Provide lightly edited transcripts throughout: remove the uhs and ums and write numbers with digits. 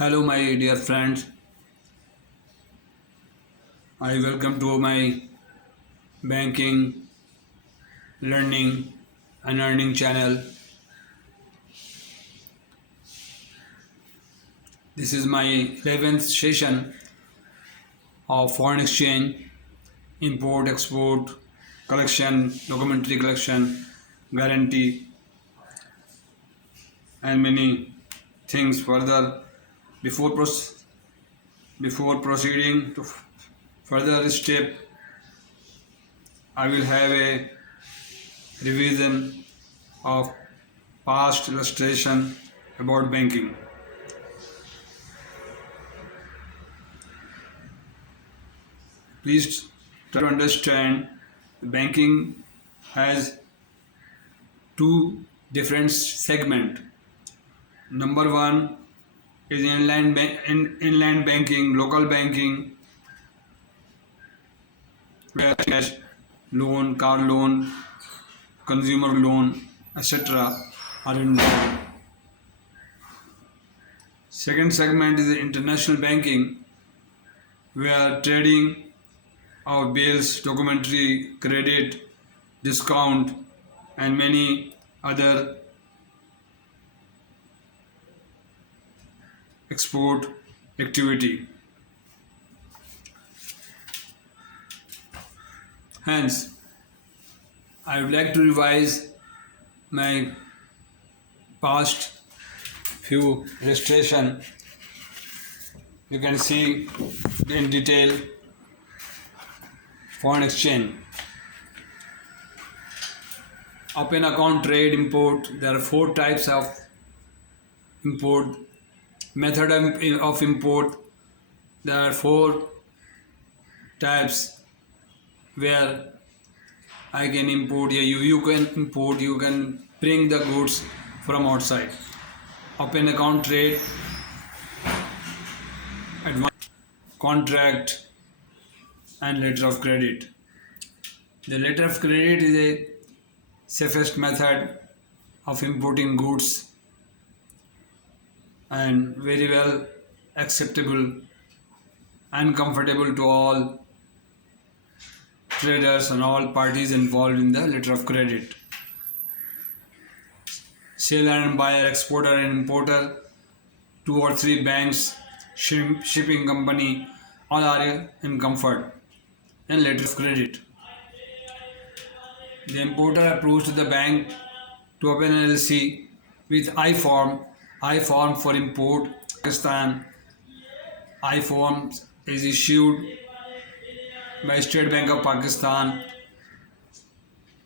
Hello, my dear friends. I welcome to my banking, learning, and earning channel. This is my 11th session of foreign exchange, import, export, collection, documentary collection, guarantee, and many things further. Before, before proceeding to further step, I will have a revision of past illustration about banking. Please try to understand banking has two different segments. Number one is inland banking, local banking, where cash loan, car loan, consumer loan, etc. are involved. Second segment is the international banking, where trading of bills, documentary, credit, discount, and many other export activity. Hence, I would like to revise my past few illustration. You can see in detail foreign exchange. Open account trade import. There are 4 types of import. Method of import. There are 4 types where I can import. You can import. You can bring the goods from outside. Open account trade, advance contract, and letter of credit. The letter of credit is a safest method of importing goods and very well acceptable and comfortable to all traders and all parties involved in the letter of credit. Seller and buyer, exporter and importer, 2 or 3 banks, shipping company, all are in comfort and letter of credit. The importer approves to the bank to open an LC with I-form for import, Pakistan. I-form is issued by State Bank of Pakistan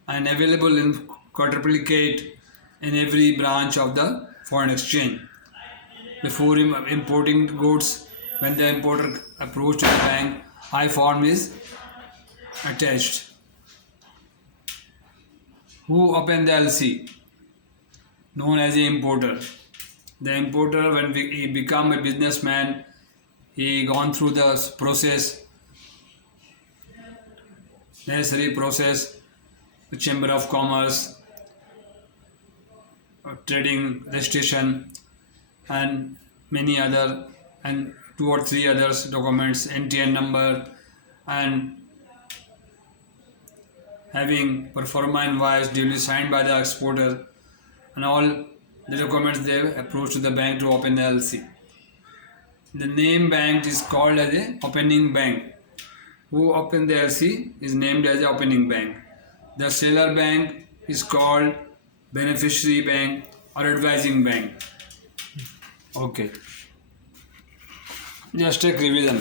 and available in quadruplicate in every branch of the foreign exchange. Before importing goods, when the importer approaches to the bank, I-form is attached. Who opened the LC? Known as the importer. The importer, when he become a businessman, he gone through the process, necessary process, the Chamber of Commerce, trading registration, and many other, and 2 or 3 others documents, NTN number, and having performa invoice duly signed by the exporter, and all the documents they approach to the bank to open the LC. The name bank is called as a opening bank. Who opened the LC is named as the opening bank. The seller bank is called beneficiary bank or advising bank. Okay. Just take revision.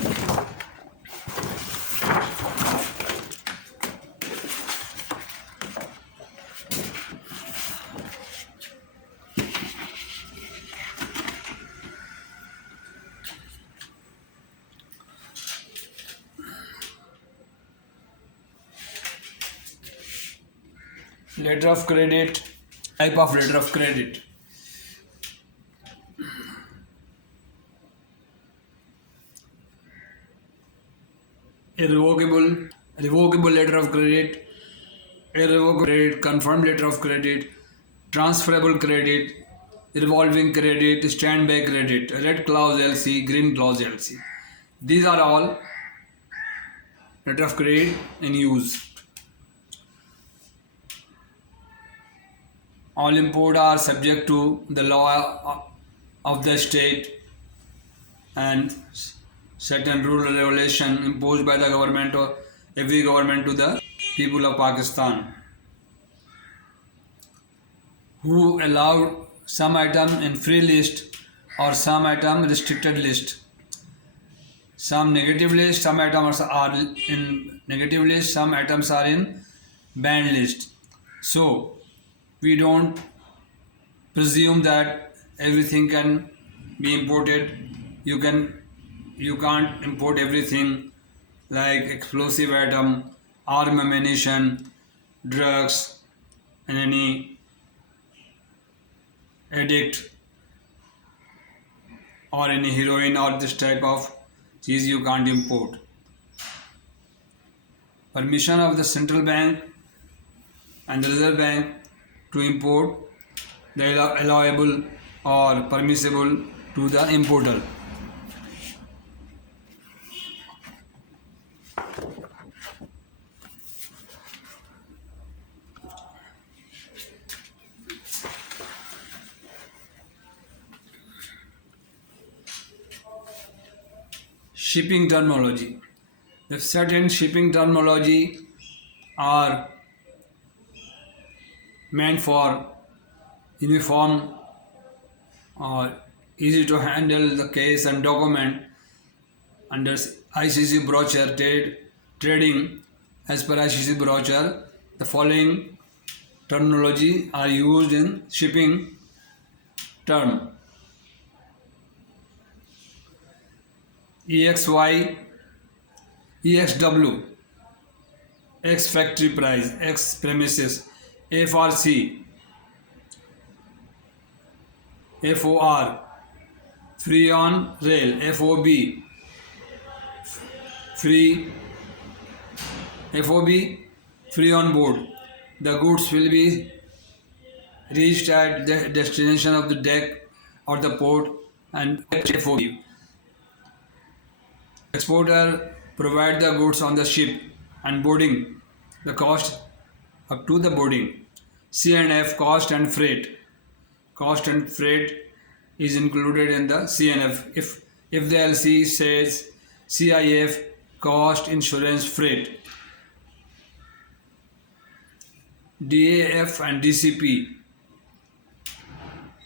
Letter of credit, type of letter of credit. Revocable letter of credit, irrevocable credit, confirmed letter of credit, transferable credit, revolving credit, standby credit, red clause LC, green clause LC. These are all letter of credit in use. All import are subject to the law of the state and certain rule and regulation imposed by the government or every government to the people of Pakistan, who allowed some item in free list or some item restricted list. Some negative list, some items are in negative list, some items are in banned list. So we don't presume that everything can be imported. You can't import everything like explosive item, arm ammunition, drugs, and any addict or any heroin or this type of cheese you can't import. Permission of the central bank and the reserve bank to import the allowable or permissible to the importer. Shipping terminology. The certain shipping terminology are meant for uniform or easy to handle the case and document under ICC brochure trading. As per ICC brochure, the following terminology are used in shipping term: EXY, EXW, X factory price, X premises, FRC, FOR, free on rail, FOB, free on board. The goods will be reached at the destination of the deck or the port and FOB. Exporter provide the goods on the ship and boarding, the cost up to the boarding. C&F, cost and freight. Cost and freight is included in the C&F. If the LC says CIF, cost, insurance, freight. DAF and DCP,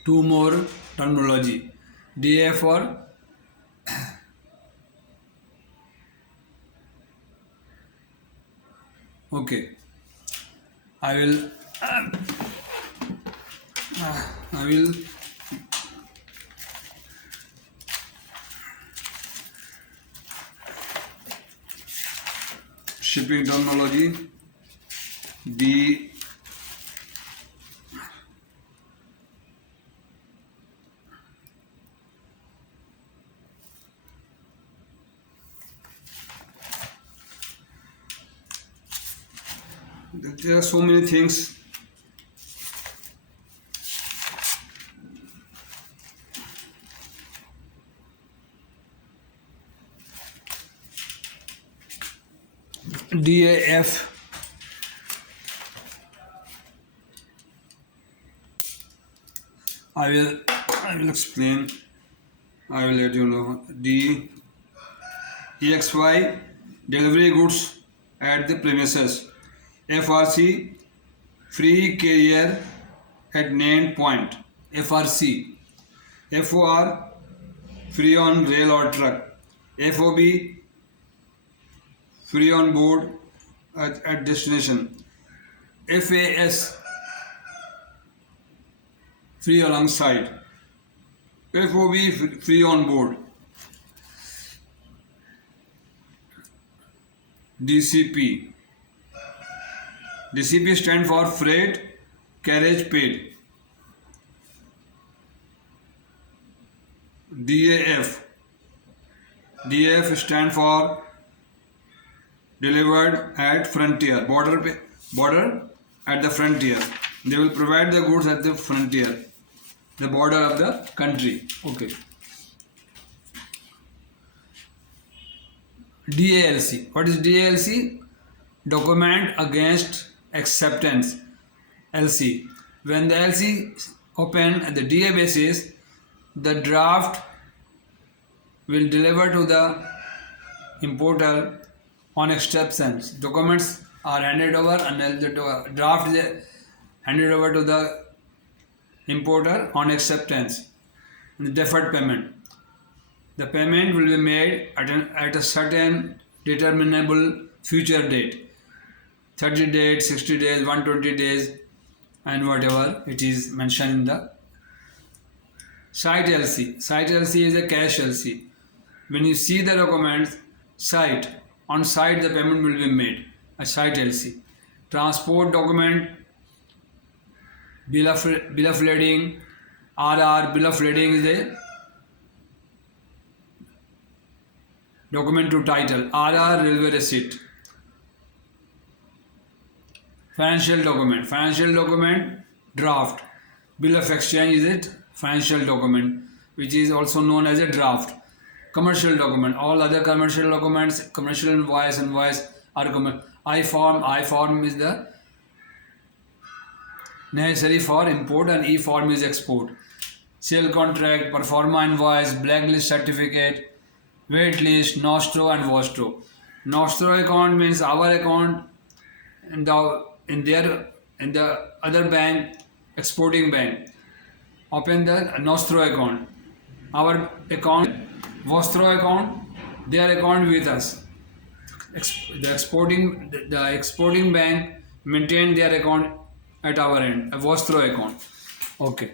two more terminology. DAF or okay, I will shipping terminology. There are so many things. DAF, I will explain. I will let you know. EXY, delivery goods at the premises. FRC, free carrier at named point. FRC. FOR, free on rail or truck. FOB, free on board at destination. FAS, free alongside. FOB, free on board. DCP. DCP stand for freight carriage paid. DAF stand for delivered at frontier, border at the frontier. They will provide the goods at the frontier. the border of the country. Okay. DALC. What is DALC? Document against acceptance. LC. When the LC open at the DA basis, the draft will deliver to the importer on acceptance. Documents are handed over and the draft is handed over to the importer on acceptance. The deferred payment. The payment will be made at a certain determinable future date. 30 days, 60 days, 120 days, and whatever it is mentioned in the site LC. Site LC is a cash LC. When you see the documents, on site the payment will be made. A site LC. Transport document, bill of lading, RR, bill of lading is a document to title. RR, railway receipt. Financial document, draft. Bill of exchange is it? Financial document, which is also known as a draft. Commercial document, all other commercial documents, commercial invoice are I-form is the necessary for import and E-form is export. Sale contract, performa invoice, blacklist certificate, wait list, nostro and vostro. Nostro account means our account in the other bank, exporting bank. Open the nostro account. Our account, vostro account, their account with us. The exporting bank maintain their account at our end, a vostro account. Okay.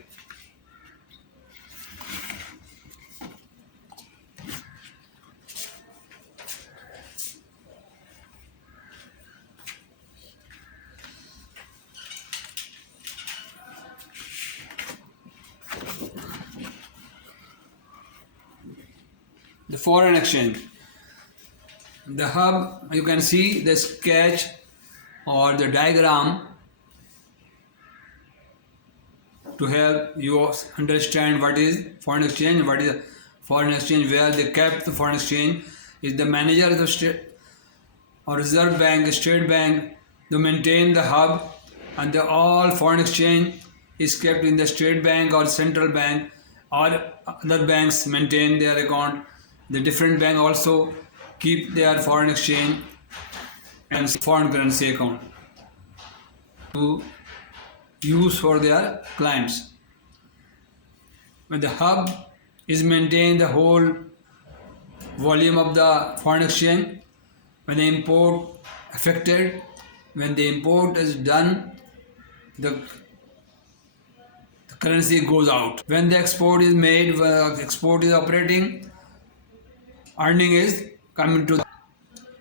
The foreign exchange. The hub, you can see the sketch or the diagram to help you understand what is foreign exchange, what is foreign exchange, where they kept the foreign exchange, is the manager of the state or reserve bank, state bank, to maintain the hub, and all foreign exchange is kept in the state bank or central bank, or other banks maintain their account. The different bank also keep their foreign exchange and foreign currency account to use for their clients. When the hub is maintained the whole volume of the foreign exchange, when the import affected, when the import is done, the currency goes out. When the export is made, export is operating, earning is coming to the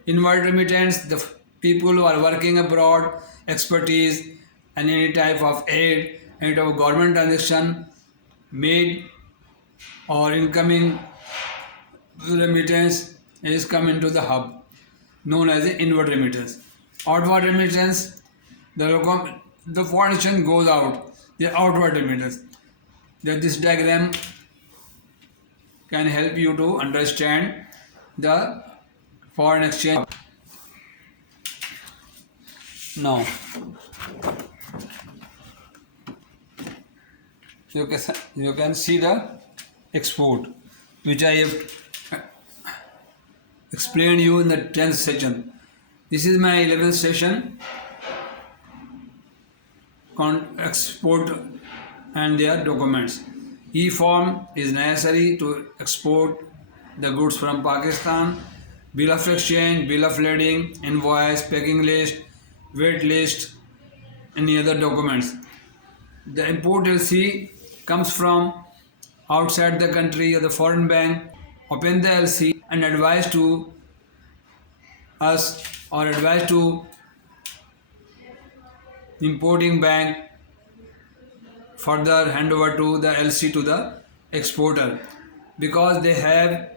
inward remittance. The people who are working abroad, expertise and any type of aid, any type of government transaction made or incoming remittance is coming to the hub, known as the inward remittance. Outward remittance, the foreign exchange goes out, the outward remittance. This diagram can help you to understand the foreign exchange. Now, you can see the export, which I have explained you in the 10th session. This is my 11th session, export and their documents. E-form is necessary to export the goods from Pakistan. Bill of exchange, bill of lading, invoice, packing list, weight list, any other documents. The import LC comes from outside the country or the foreign bank. Open the LC and advise to us or advise to importing bank, further hand over to the LC to the exporter, because they have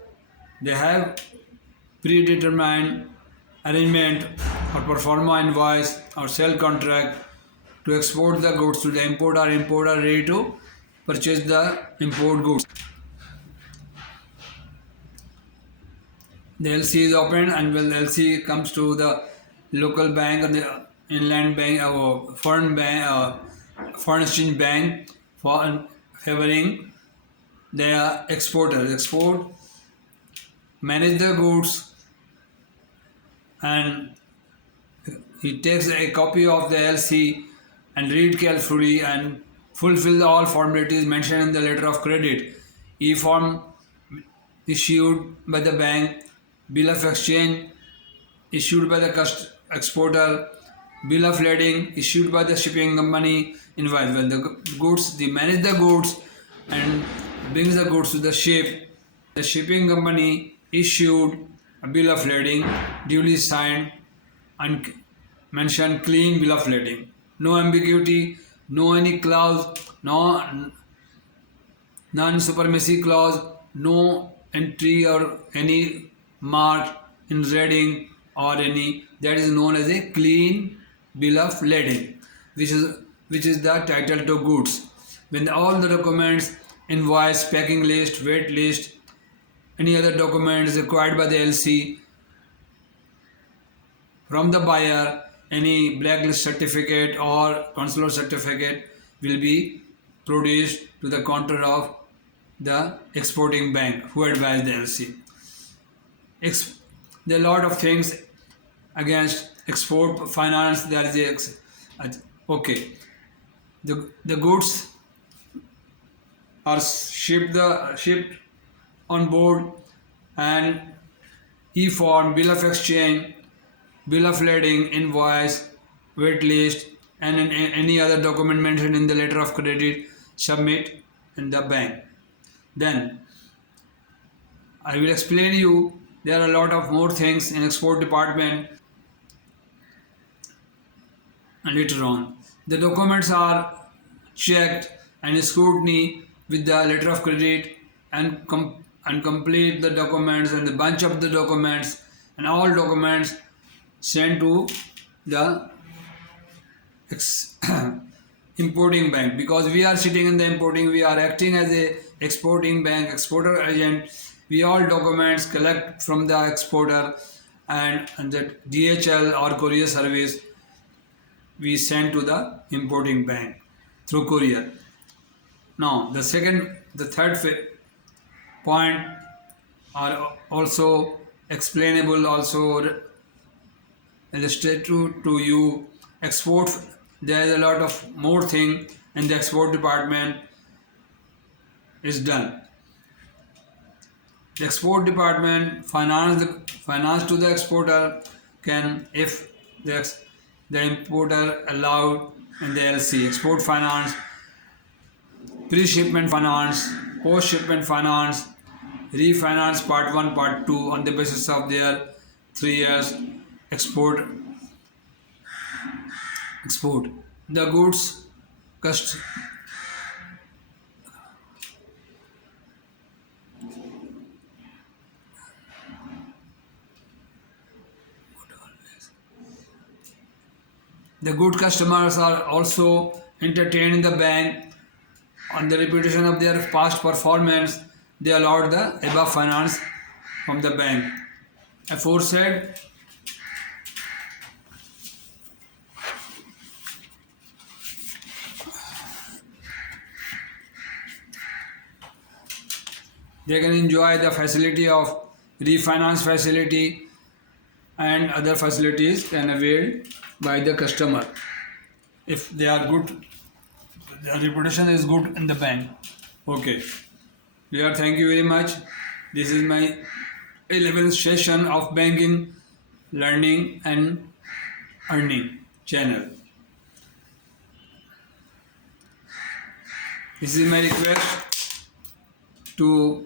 predetermined arrangement or performa invoice or sale contract to export the goods to the importer ready to purchase the import goods. The LC is opened, and when the LC comes to the local bank or the inland bank or foreign exchange bank for favoring the exporter. Export, manage the goods, and he takes a copy of the LC and read carefully and fulfill all formalities mentioned in the letter of credit. E-form issued by the bank, bill of exchange issued by the exporter, bill of lading issued by the shipping company, invoice. When the goods, they manage the goods and brings the goods to the ship, the shipping company issued a bill of lading, duly signed and mentioned clean bill of lading. No ambiguity, no any clause, no non-supremacy clause, no entry or any mark in reading or any, that is known as a clean bill of lading, which is the title to goods. When all the documents, invoice, packing list, weight list, any other documents required by the LC from the buyer, any blacklist certificate or consular certificate will be produced to the counter of the exporting bank who advised the LC. There are a lot of things against export finance. There is okay. The goods are shipped on board, and e-form, bill of exchange, bill of lading, invoice, weight list, and any other document mentioned in the letter of credit submit in the bank. Then I will explain you. There are a lot of more things in export department later on. The documents are checked and scrutiny with the letter of credit and complete the documents and the bunch of the documents and all documents sent to the importing bank, because we are sitting in the importing, we are acting as a exporting bank, exporter agent. We all documents collect from the exporter and the DHL or courier service we send to the importing bank through courier. Now the third point are also explainable, also illustrated to you. Export, there is a lot of more thing in the export department is done. The export department finance to the exporter can, if the importer allowed in the LC, export finance, pre-shipment finance, post-shipment finance, refinance part 1, part 2 on the basis of their 3 years export. The goods The good customers are also entertained in the bank on the reputation of their past performance. They allowed the above finance from the bank. Aforesaid, they can enjoy the facility of refinance facility and other facilities can avail by the customer if they are good, their reputation is good in the bank. Okay, dear, thank you very much. This is my 11th session of banking, learning and earning channel. This is my request to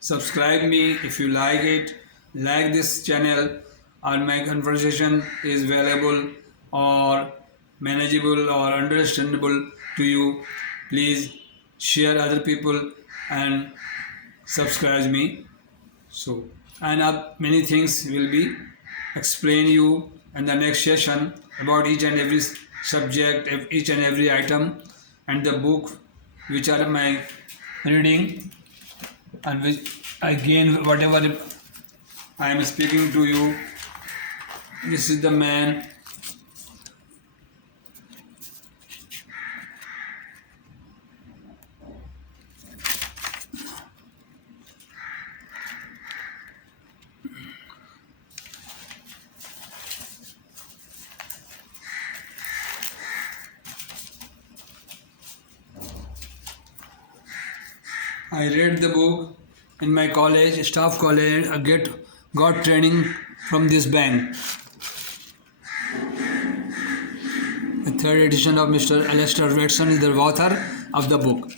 subscribe me if you like it, like this channel, or my conversation is valuable or manageable or understandable to you. Please share other people and subscribe me. So, and many things will be explain you in the next session about each and every subject, each and every item. and the book which are my reading, and which I gain whatever I am speaking to you. This is the man. I read the book in my college, staff college. I got training from this bank. The third edition of Mr. Alistair Watson is the author of the book.